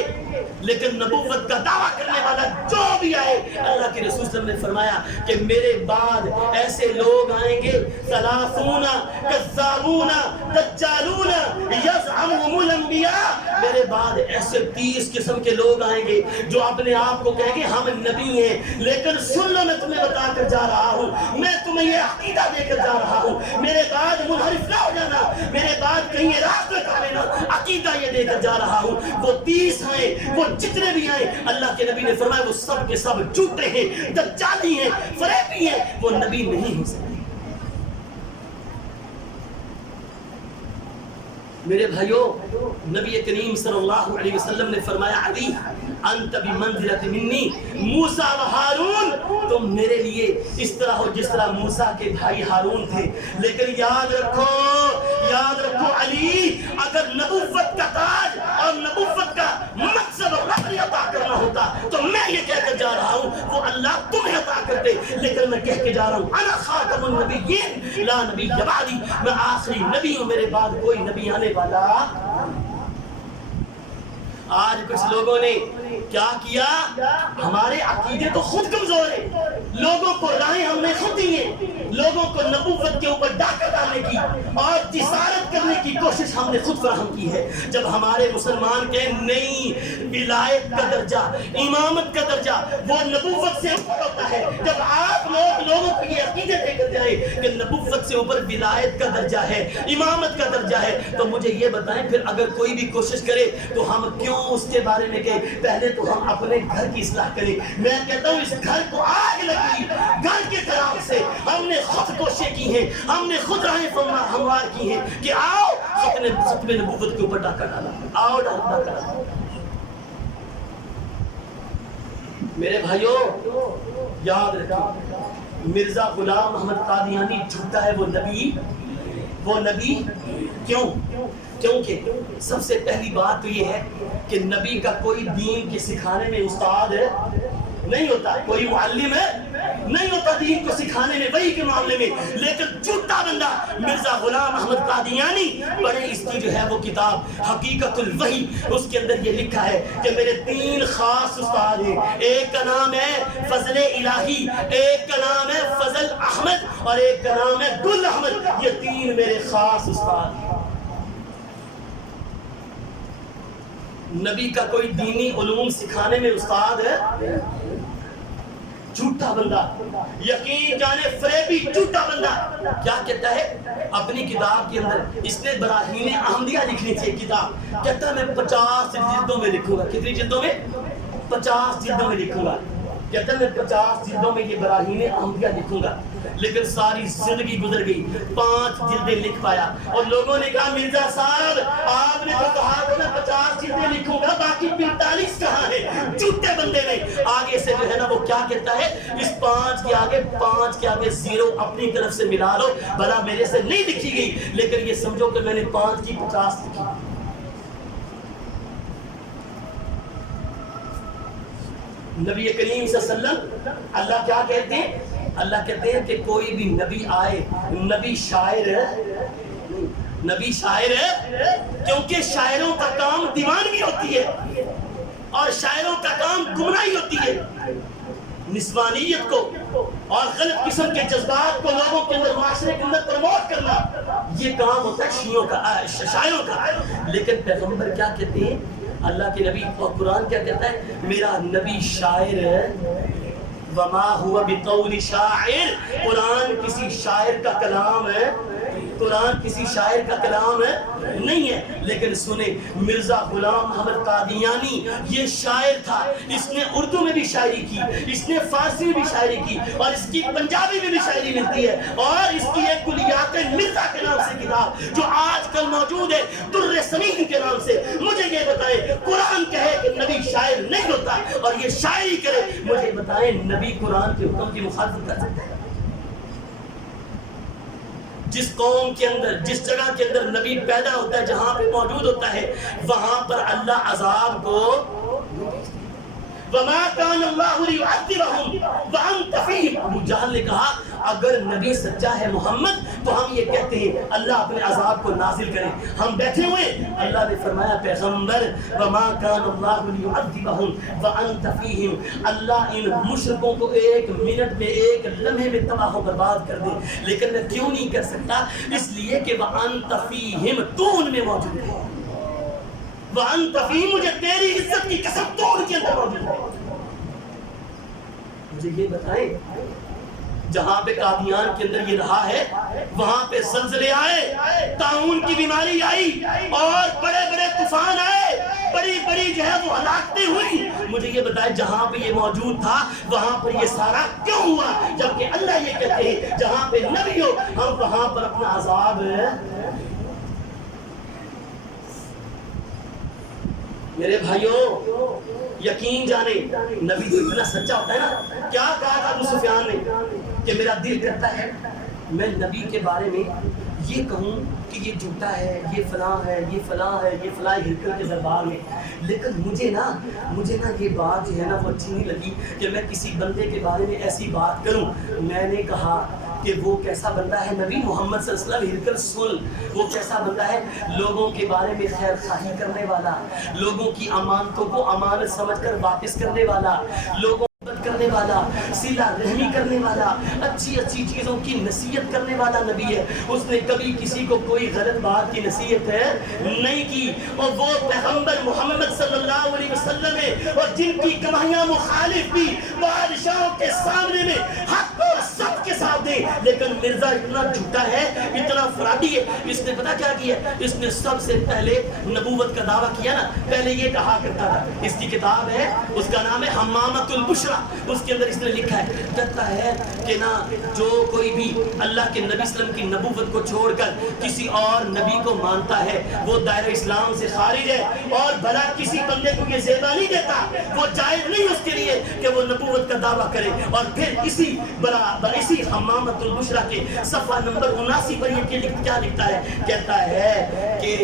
لیکن نبوت کا دعویٰ کرنے والا جو بھی آئے، اللہ کے رسول صلی اللہ علیہ وسلم نے فرمایا کہ میرے بعد ایسے لوگ آئیں گے ثلاثون کذابون دجالون یزعمهم الانبیاء، میرے بعد ایسے 30 قسم کے لوگ آئیں گے جو اپنے آپ کو کہیں گے ہم نبی ہیں، لیکن سن لو میں تمہیں بتا کر جا رہا ہوں، میں تمہیں یہ عقیدہ دے کر جا رہا ہوں، میرے بعد منحرف نہ ہو جانا، میرے بعد کہیں راست نہ کر لینا، عقیدہ یہ دے کر جا رہا ہوں۔ وہ 30 ہیں، وہ جتنے بھی آئے اللہ کے نبی نے فرمایا وہ سب کے سب جھوٹے ہیں، دجالی ہیں، فریبی ہیں، وہ نبی نہیں ہو سکتے۔ میرے بھائیوں، نبی کریم صلی اللہ علیہ وسلم نے فرمایا علی انت بمنزلۃ منی موسیٰ و ہارون، تم میرے لیے اس طرح ہو جس طرح موسیٰ کے بھائی ہارون تھے، لیکن یاد رکھو علی، اگر نبوت کا تاج اور نبوت کا مقصد رب نے عطا کرنا ہوتا تو میں یہ کہہ کر جا رہا ہوں وہ اللہ تمہیں عطا کرتے، لیکن میں کہہ کے جا رہا ہوں انا خاتم النبیین لا نبی بعدی، میں آخری نبی ہوں، میرے بعد کوئی نبی آنے والا۔ آج کچھ لوگوں نے کیا کیا؟ ہمارے عقیدے تو خود کمزور ہیں، لوگوں کو راہیں ہم نے خود دی ہیں، لوگوں کو نبوت کے اوپر ڈاکہ ڈالنے کی اور جسارت کرنے کی کوشش ہم نے خود فراہم کی ہے۔ جب ہمارے مسلمان کے نئی ولایت کا درجہ، امامت کا درجہ وہ نبوت سے اوپر ہوتا ہے، جب آپ لوگوں کو یہ عقیدے دے کر جائیں کہ نبوت سے اوپر ولایت کا درجہ ہے، امامت کا درجہ ہے، تو مجھے یہ بتائیں پھر اگر کوئی بھی کوشش کرے تو ہم کیوں اس کے بارے میں کہیں پہلے تو ہم اپنے گھر کی اصلاح کریں۔ میں کہتا ہوں اس گھر کو آگ لگی، گھر کے طرف سے ہم نے خود کوششیں کی ہیں، ہم نے خود راہیں ہموار کی ہیں کہ آؤ ختم نبوت کے اوپر ڈاکہ ڈالا، آؤ ڈاکہ ڈالا۔ میرے بھائیوں یاد رکھیں، مرزا غلام محمد قادیانی جھوٹا ہے، وہ نبی کیوں؟ کیونکہ سب سے پہلی بات تو یہ ہے کہ نبی کا کوئی دین کے سکھانے میں استاد نہیں ہوتا، کوئی معلم نہیں ہوتا دین کو سکھانے میں، وحی کے معاملے میں۔ لیکن جھوٹا بندہ مرزا غلام احمد قادیانی، پڑھیں اس کی جو ہے وہ کتاب حقیقت الوحی، اس کے اندر یہ لکھا ہے کہ میرے 3 خاص استاد ہیں، ایک کا نام ہے فضل الہی، ایک کا نام ہے فضل احمد اور ایک کا نام ہے گل احمد، یہ 3 میرے خاص استاد ہیں۔ نبی کا کوئی دینی علوم سکھانے میں استاد ہے؟ جھوٹا بندہ، یقین جانے فریبی جھوٹا بندہ کیا کہتا ہے اپنی کتاب کے اندر؟ اس نے براہین احمدیہ لکھنی تھی کتاب، کہتا ہے میں 50 جلدوں میں لکھوں گا۔ کتنی جلدوں میں؟ 50 جلدوں میں لکھوں گا۔ کہتا ہے میں 50 جلدوں میں یہ براہین احمدیہ لکھوں گا، لیکن ساری زندگی گزر گئی، 5 جلدیں لکھ پایا، اور لوگوں نے کہا مرزا صاحب آپ نے تو کہا تھا میں 50 جلدیں لکھوں گا، باقی 45 کہاں ہے؟ جھوٹے بندے نے آگے سے جو ہے نا وہ کیا کہتا ہے، اس 5 کے آگے 0 اپنی طرف سے ملا لو، بھلا میرے سے نہیں لکھی گئی لیکن یہ سمجھو کہ میں نے 5 کی 50 لکھی۔ نبی کریم صلی اللہ علیہ وسلم اللہ کیا کہتے ہیں؟ اللہ کہتے ہیں کہ کوئی بھی نبی آئے، نبی شاعر ہے، کیونکہ شاعروں کا کام دیوانگی ہوتی ہے اور شاعروں کا کام گمراہی ہوتی ہے، نسوانیت کو اور غلط قسم کے جذبات کو لوگوں کے اندر، معاشرے کے اندر پروموٹ کرنا، یہ کام ہوتا ہے شاعروں کا۔ لیکن پیغمبر کیا کہتے ہیں؟ اللہ کے نبی اور قرآن کیا کہتا ہے؟ میرا نبی شاعر ہے، وما ہوا بقول شاعر، قرآن کسی شاعر کا کلام ہے، قرآن کسی شاعر کا کلام ہے نہیں ہے۔ لیکن سنیں مرزا غلام محمد قادیانی یہ شاعر تھا، اس نے اردو میں بھی شاعری کی، اس نے فارسی میں بھی شاعری کی، اور اس کی پنجابی میں بھی شاعری ملتی ہے، اور اس کی ایک کلیات مرزا کے نام سے کتاب جو آج کل موجود ہے در سمین کے نام سے۔ مجھے یہ بتائیں قرآن کہے کہ نبی شاعر نہیں ہوتا اور یہ شاعری کرے، مجھے بتائیں نبی قرآن کے حکم کی مخالفت کر سکتا ہے؟ جس قوم کے اندر، جس جگہ کے اندر نبی پیدا ہوتا ہے، جہاں پہ موجود ہوتا ہے، وہاں پر اللہ عذاب کو وَمَا كَانَ اللَّهُ لِيُعَذِّبَهُمْ وَأَنْتَ فِيهِمْ۔ ابو جہل نے کہا اگر نبی سچا ہے محمد تو ہم یہ کہتے ہیں اللہ اپنے عذاب کو نازل کرے، ہم بیٹھے ہوئے۔ اللہ نے فرمایا پیغمبر وَمَا كَانَ اللَّهُ لِيُعَذِّبَهُمْ وَأَنْتَ فِيهِمْ، اللہ ان مشرکوں کو 1 منٹ میں 1 لمحے میں تباہ و برباد کر دے، لیکن میں کیوں نہیں کر سکتا؟ اس لیے کہ وَأَنْتَ فِيهِمْ، تو ان میں موجود ہے، وَأَنْتَ فِيهِمْ، مجھے تیری عزت کی قسم تو ان کے اندر موجود ہے۔ مجھے یہ بتائیں جہاں پہ قادیان کے اندر یہ رہا ہے وہاں پہ زلزلے آئے، طاعون کی بیماری آئی اور بڑے بڑے طوفان آئے، بڑی بڑی جو ہے وہ ہلاکتیں ہوئی، مجھے یہ بتائیں جہاں پہ یہ موجود تھا وہاں پر یہ سارا کیوں ہوا؟ جبکہ اللہ یہ کہتے ہیں جہاں پہ نبی ہو ہم وہاں پر اپنا عذاب میرے بھائیوں یقین جانے نبی تو اتنا سچا ہوتا ہے نا، کیا کہا تھا ابو سفیان نے کہ میرا دل کرتا ہے میں نبی کے بارے میں یہ کہوں کہ یہ جھوٹا ہے، یہ فلاں ہے، یہ فلاں ہے، یہ فلاں ہرکل کے دربار میں، لیکن مجھے نا یہ بات جو ہے نا وہ اچھی نہیں لگی کہ میں کسی بندے کے بارے میں ایسی بات کروں۔ میں نے کہا کہ وہ کیسا بندہ ہے نبی محمد صلی اللہ علیہ وسلم ہرکل سن، وہ کیسا بندہ ہے لوگوں کے بارے میں خیر خواہی کرنے والا، لوگوں کی امانتوں کو امانت سمجھ کر واپس کرنے والا، لوگوں کرنے والا، صلہ رحمی کرنے والا، اچھی چیزوں کی نصیحت کرنے والا نبی ہے۔ اس نے کبھی کسی کو کوئی غلط بات کی نصیحت نہیں کی، اور وہ پیغمبر محمد صلی اللہ علیہ وسلم ہے، اور جن کی گواہیاں مخالف بھی بادشاہوں کے سامنے میں حق اور سچ کے ساتھ دے، لیکن مرزا اتنا جھوٹا ہے، اتنا فراڈی ہے، اس نے پتہ کیا کیا؟ اس نے سب سے پہلے نبوت کا دعویٰ کیا نا، پہلے یہ کہا کرتا تھا، اس کی کتاب ہے، اس کا نام ہے حمامۃ البشریٰ، اس کے اندر اس نے لکھا ہے، کہتا ہے کہ نا جو کوئی بھی اللہ کے نبی صلی اللہ علیہ وسلم کی نبوت کو چھوڑ کر کسی اور نبی کو مانتا ہے وہ دائرہ اسلام سے خارج ہے، اور بھلا کسی بندے کو یہ زیبا نہیں دیتا، وہ جائز نہیں اس کے لیے کہ وہ نبوت کا دعویٰ کرے۔ اور پھر اسی حمامۃ البشریٰ کے صفحہ نمبر 79 پر یہ کیا لکھتا ہے؟ کہتا ہے کہ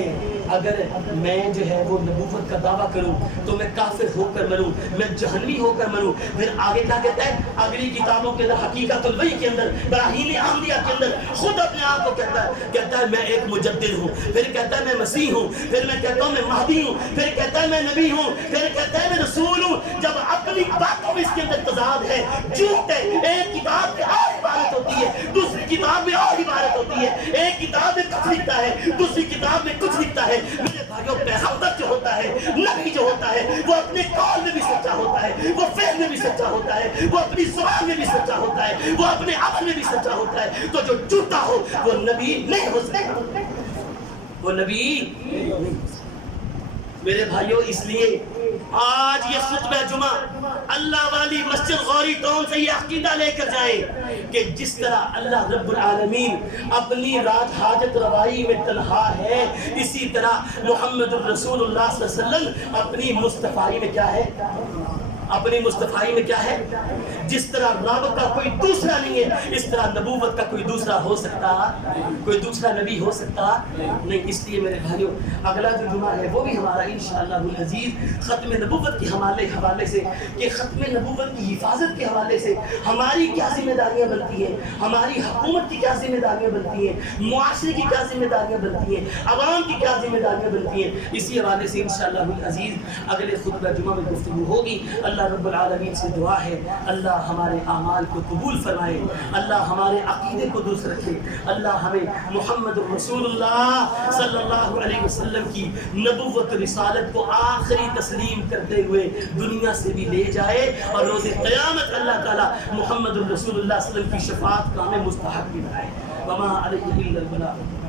اگر میں جو ہے وہ نبوت کا دعویٰ کروں تو میں کافر ہو کر مروں، میں جہنمی ہو کر مروں۔ پھر آگے کیا کہتا ہے؟ اگلی کتابوں کے اندر حقیقت الوحی کے اندر، براہین احمدیہ کے اندر خود اپنے آپ کو کہتا ہے میں ایک مجدد ہوں، پھر کہتا ہے میں مسیح ہوں، پھر میں کہتا ہوں میں مہدی ہوں، پھر کہتا ہے میں نبی ہوں، پھر کہتا ہے میں رسول ہوں۔ جب اپنی باتوں میں اس کے اندر تضاد ہے، جھوٹ ہے، ایک کتاب میں اور عبارت ہوتی ہے، دوسری کتاب میں اور عبارت ہوتی ہے، ایک کتاب میں کچھ لکھتا ہے، دوسری کتاب میں کچھ لکھتا ہے۔ میرے بھائیوں، پیغمبر جو ہوتا ہے، نبی جو ہوتا ہے، وہ اپنے قول میں بھی سچا ہوتا ہے، وہ فعل میں بھی سچا ہوتا ہے، وہ اپنی زبان میں بھی سچا ہوتا ہے، وہ اپنے عمل میں بھی سچا ہوتا ہے۔ تو جو جھوٹا ہو وہ نبی نہیں ہو سکتا، وہ نبی نہیں ہو سکتا۔ میرے بھائیوں، اس لیے آج یہ خطبہ جمعہ اللہ والی مسجد غوری ٹاؤن سے یہ عقیدہ لے کر جائیں کہ جس طرح اللہ رب العالمین اپنی رات حاجت روائی میں تنہا ہے، اسی طرح محمد الرسول اللہ صلی اللہ علیہ وسلم اپنی مصطفائی میں کیا ہے؟ اپنی مصطفائی میں کیا ہے؟ جس طرح رب کا کوئی دوسرا نہیں ہے، اس طرح نبوت کا کوئی دوسرا ہو سکتا، کوئی دوسرا نبی ہو سکتا نہیں۔ اس لیے میرے بھائیوں، اگلا جو جمعہ ہے وہ بھی ہمارا انشاءاللہ العزیز ختم نبوت کے حوالے سے، کہ ختم نبوت کی حفاظت کے حوالے سے ہماری کیا ذمہ داریاں بنتی ہیں، ہماری حکومت کی کیا ذمہ داریاں بنتی ہیں، معاشرے کی کیا ذمہ داریاں بنتی ہیں، عوام کی کیا ذمہ داریاں بنتی ہیں، اسی حوالے سے انشاءاللہ العزیز اگلے خطبہ جمعہ میں گفتگو ہوگی۔ اللہ رب العالمین سے دعا ہے اللہ ہمارے اعمال کو قبول فرمائے، اللہ ہمارے عقیدے کو درست رکھے، اللہ ہمیں محمد رسول اللہ صلی اللہ علیہ وسلم کی نبوت رسالت کو آخری تسلیم کرتے ہوئے دنیا سے بھی لے جائے، اور روز قیامت اللہ تعالی محمد رسول اللہ صلی اللہ علیہ وسلم کی شفاعت کا ہمیں مستحق بنائے۔ وما علیہ الا البلاغ۔